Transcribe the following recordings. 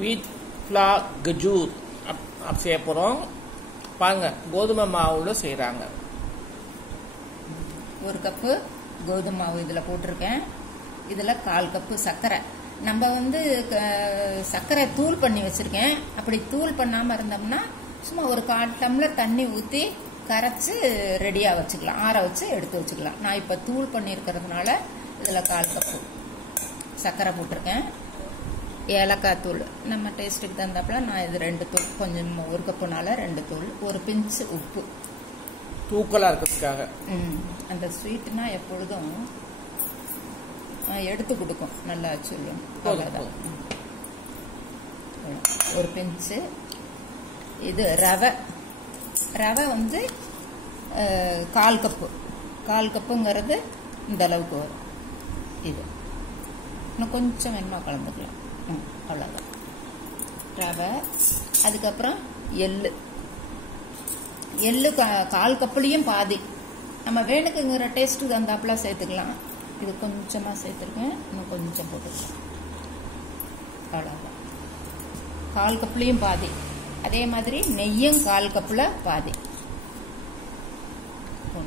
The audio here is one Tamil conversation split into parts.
வீட் ஃப்ளார் கஜூர் செய்ய போகிறோம். பாருங்க, கோதுமை மாவுல செய்கிறாங்க. 1 கப்பு கோதுமை மாவு இதில் போட்டிருக்கேன். இதில் 1/4 கப்பு சர்க்கரை. நம்ம சர்க்கரை தூள் பண்ணி வச்சுருக்கேன். அப்படி தூள் பண்ணாமல் இருந்தோம்னா சும்மா ஒரு 1/4 டம்ளர் தண்ணி ஊற்றி கரைச்சி ரெடியாக வச்சுக்கலாம், ஆற வச்சு எடுத்து வச்சுக்கலாம். நான் இப்போ தூள் பண்ணியிருக்கிறதுனால இதில் 1/4 கப்பு சர்க்கரை போட்டிருக்கேன். ஏலக்காய் தூள் நம்ம டேஸ்ட்டுக்கு தகுந்தாப்புல நான் இது 2 தூள், கொஞ்சம் 1 கப்புனால 2 தூள், 1 பிஞ்ச் உப்பு தூக்கலாக இருக்கிறதுக்காக. அந்த ஸ்வீட்னா எப்பொழுதும் எடுத்து கொடுக்கும், நல்லா சொல்லும். அவ்வளோதான். 1 பிஞ்சு. இது ரவை 1/4 கப்பு. 1/4 கப்புங்கிறது இந்த அளவுக்கு வரும். இது இன்னும் கொஞ்சம் வேணுமா கலந்துக்கலாம். அவ்வளோதான் ரவை. அதுக்கப்புறம் எள்ளு 1/4 கப்புலையும் பாதி. நம்ம வேணுக்குங்கிற டேஸ்ட்டுக்கு தந்தாப்புல சேர்த்துக்கலாம். இது கொஞ்சமாக சேர்த்துருக்கேன், இன்னும் கொஞ்சம் போட்டுக்கலாம். அவ்வளோதான். 1/4 கப்புலையும் பாதி. அதே மாதிரி நெய்யும் 1/4 கப்புல பாதி.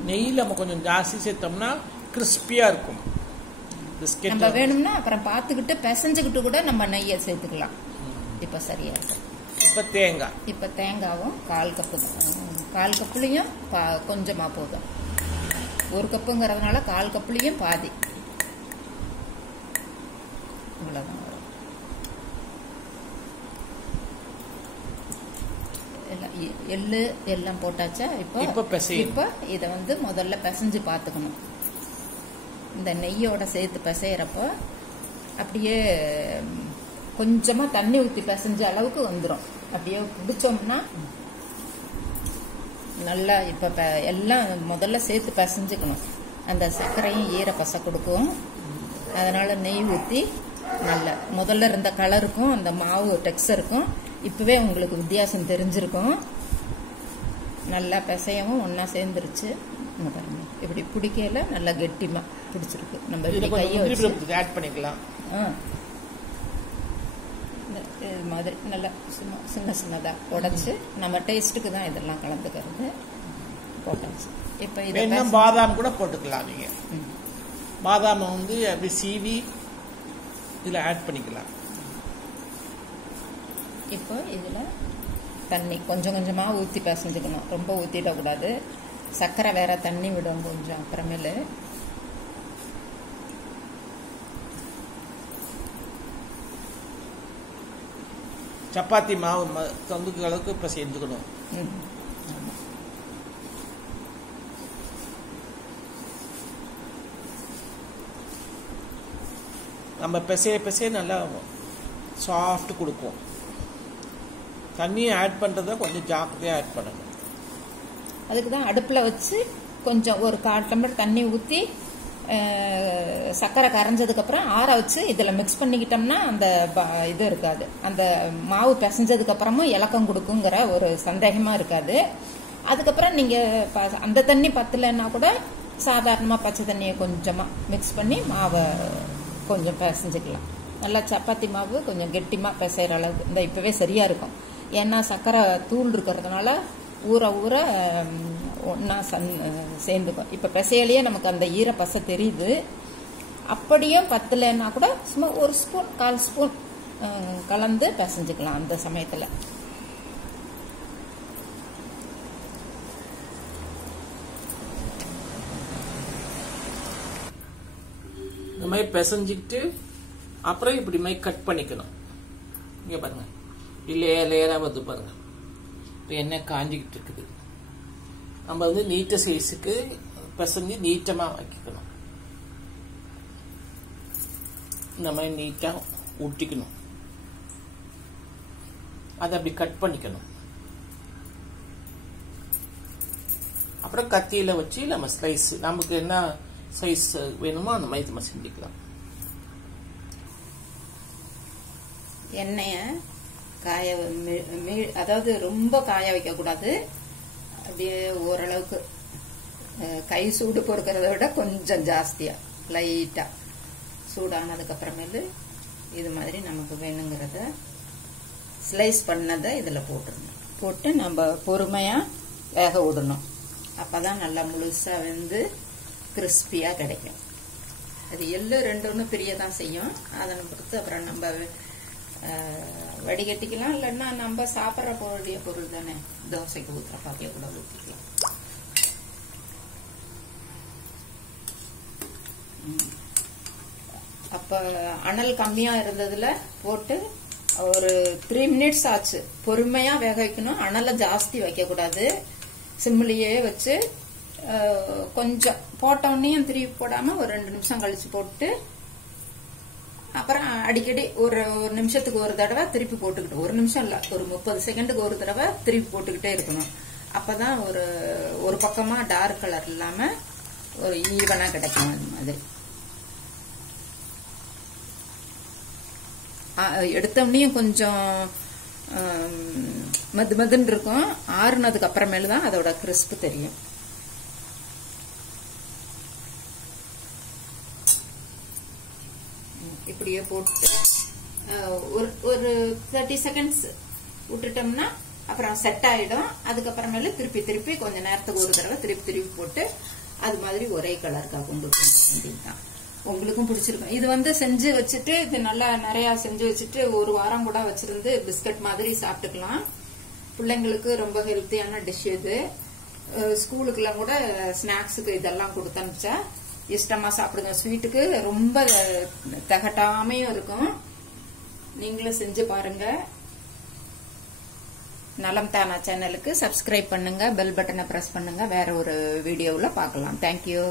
நெய்யில் நம்ம கொஞ்சம் ஜாஸ்தி சேர்த்தோம்னா கிறிஸ்பியாக இருக்கும். நம்ம வேணும்னா அப்புறம் பார்த்துக்கிட்டு பிசைஞ்சுக்கிட்டு கூட நம்ம நெய்யை சேர்த்துக்கலாம். இப்போ சரியா இருக்கும். இப்போ தேங்காவும் 1/4 கப்பு. 1/4 கப்புலையும் கொஞ்சமாக போதும். 1 கப்புங்கிறதுனால 1/4 கப்புலையும் பாதி. இவ்வளோதான் வரும். எள்ளு எல்லாம் போட்டாச்சா? இப்போ இதை முதல்ல பிசைஞ்சு பார்த்துக்கணும். இந்த நெய்யோட சேர்த்து பிசைறப்போ அப்படியே கொஞ்சமா தண்ணி ஊற்றி பிசைஞ்ச அளவுக்கு வந்துடும். அப்படியே பிடிச்சோம்னா நல்லா இப்போ எல்லாம் முதல்ல சேர்த்து பிசைஞ்சுக்கணும். அந்த சர்க்கரையும் ஈர பசை கொடுக்கும். அதனால நெய் ஊற்றி நல்ல முதல்ல இருந்த கலருக்கும் அந்த மாவு டெக்ஸ்சருக்கும் இப்பவே உங்களுக்கு வித்தியாசம் தெரிஞ்சிருக்கும். நல்லா பிசையவும் ஒன்னா சேர்ந்துருச்சு. பாருங்க, இப்படி பிடிக்கல நல்லா கெட்டிமா பிடிச்சிருக்கு. நம்ம கையை வச்சு ஆட் பண்ணிக்கலாம். இது மாதிரி நல்லா சும்மா சின்னதா உடைச்சு நம்ம டேஸ்ட்டுக்கு தான் இதெல்லாம் கலந்துக்கிறது. போட்டாச்சு. இப்போ இதை பாதாம் கூட போட்டுக்கலாம். நீங்க பாதாம் அப்படி சீவி இதுல ஆட் பண்ணிக்கலாம். இப்போ இதுல தண்ணி கொஞ்சம் கொஞ்சமா ஊற்றி பிசைஞ்சுக்கணும். ரொம்ப ஊற்றிடக்கூடாது. சர்க்கரை வேற தண்ணி விடும் கொஞ்சம் அப்புறமேலு. சப்பாத்தி மாவு தந்துக்கு அளவுக்கு இப்போ செஞ்சுக்கணும். நம்ம பிசைய நல்லா சாஃப்ட் கொடுக்கும். தண்ணியை ஆட் பண்ணுறத கொஞ்சம் ஜாக்கிரதையாக ஆட் பண்ணணும். அதுக்கு தான் அடுப்பில் வச்சு கொஞ்சம் ஒரு 1/4 டம்ளர் தண்ணி ஊற்றி சர்க்கரை கரைஞ்சதுக்கப்புறம் ஆற வச்சு இதில் மிக்ஸ் பண்ணிக்கிட்டோம்னா அந்த இது இருக்காது. அந்த மாவு பிசைஞ்சதுக்கப்புறமும் இலக்கம் கொடுக்குங்கிற ஒரு சந்தேகமாக இருக்காது. அதுக்கப்புறம் நீங்கள் அந்த தண்ணி பத்தலைன்னா கூட சாதாரணமாக பச்சை தண்ணியை கொஞ்சமாக மிக்ஸ் பண்ணி மாவை கொஞ்சம் பிசைஞ்சுக்கலாம். நல்லா சப்பாத்தி மாவு கொஞ்சம் கெட்டிமாக பிசைகிற அளவுக்கு இந்த இப்போவே சரியாக இருக்கும். ஏன்னா சர்க்கரை தூள் இருக்கிறதுனால ஊற ஒன்றா சேர்ந்துக்கும். இப்போ பிசையிலேயே நமக்கு அந்த ஈர பசை தெரியுது. அப்படியும் பத்தலைன்னா கூட சும்மா 1 ஸ்பூன் 1/4 ஸ்பூன் கலந்து பிசைஞ்சுக்கலாம் அந்த சமயத்தில். இந்த மாதிரி பிசைஞ்சிக்கிட்டு அப்புறம் இப்படி மாதிரி கட் பண்ணிக்கணும். இங்கே பாருங்க, லேயராக வந்து பாருங்க. இப்போ எண்ணெய் காஞ்சிக்கிட்டு இருக்குது. நம்ம நீட்ட சைஸுக்கு பிசைஞ்சு நீட்டமாக வைக்கணும். இந்த மாதிரி நீட்டாக ஊட்டிக்கணும். அதை அப்படி கட் பண்ணிக்கணும். அப்புறம் கத்தியில் வச்சு நம்ம ஸ்லைஸ் நமக்கு என்ன சைஸ் வேணுமோ அந்த மாதிரி நம்ம செஞ்சுக்கலாம். எண்ணெயை அதாவது ரொம்ப காய வைக்க கூடாது. அப்படியே ஓரளவுக்கு கை சூடு பொறுக்கிறத விட கொஞ்சம் ஜாஸ்தியா லைட்டா சூடானதுக்கு அப்புறமேலு இது மாதிரி நமக்கு வேணுங்கிறத ஸ்லைஸ் பண்ணதை இதில் போட்டுடணும். போட்டு நம்ம பொறுமையாக வேக விடணும். அப்போ தான் நல்லா முழுசாக வெந்து கிறிஸ்பியாக கிடைக்கும். அது எள்ளு ரெண்டு ஒன்று பிரிய தான் செய்யும். அதனை பொறுத்து அப்புறம் நம்ம வடிகட்டிக்கலாம். இல்லைன்னா நம்ம சாப்பிட்ற பொருள் தானே, தோசைக்கு ஊற்றுற பாத்தியை கூட ஊற்றிக்கலாம். அப்போ அனல் கம்மியாக இருந்ததுல போட்டு ஒரு 3 மினிட்ஸ் ஆச்சு. பொறுமையாக வேக வைக்கணும். அனலை ஜாஸ்தி வைக்கக்கூடாது. சிம்மிலேயே வச்சு கொஞ்சம் போட்டோன்னையும் திருப்பி போடாமல் ஒரு 2 நிமிஷம் கழிச்சு போட்டு அப்புறம் அடிக்கடி ஒரு நிமிஷத்துக்கு ஒரு தடவை திருப்பி போட்டுக்கிட்டு, 1 நிமிஷம் இல்லை, ஒரு 30 செகண்டுக்கு ஒரு தடவை திருப்பி போட்டுக்கிட்டே இருக்கணும். அப்பதான் ஒரு பக்கமா டார்க் கலர் இல்லாம ஒரு ஈவனா கிடைக்கும். அது மாதிரி எடுத்தோடனையும் கொஞ்சம் மதுன்னு இருக்கும். ஆறுனதுக்கு அப்புறமேல தான் அதோட கிறிஸ்பு தெரியும். இப்படியே போட்டு ஒரு 30 செகண்ட்ஸ் விட்டுட்டோம்னா அப்புறம் செட் ஆயிடும். அதுக்கப்புறமேல திருப்பி கொஞ்ச நேரத்துக்கு ஒரு தடவை திருப்பி போட்டு அது மாதிரி ஒரே கலருக்கா கொண்டு போகலாம். உங்களுக்கும் பிடிச்சிருக்கும். இது செஞ்சு வச்சுட்டு இது நல்லா நிறைய செஞ்சு வச்சுட்டு ஒரு வாரம் கூட வச்சிருந்து பிஸ்கட் மாதிரி சாப்பிட்டுக்கலாம். பிள்ளைங்களுக்கு ரொம்ப ஹெல்த்தியான டிஷ் இது. ஸ்கூலுக்குலாம் கூட ஸ்நாக்ஸுக்கு இதெல்லாம் கொடுத்து அனுப்பிச்சா இஷ்டமா சாப்பிடுங்க. ஸ்வீட்டுக்கு ரொம்ப தகட்டாமையும் இருக்கும். நீங்களும் செஞ்சு பாருங்க. நலம் தானா சேனலுக்கு சப்ஸ்கிரைப் பண்ணுங்க, பெல் பட்டனை பிரஸ் பண்ணுங்க. வேற ஒரு வீடியோவில் பார்க்கலாம். தேங்க்யூ.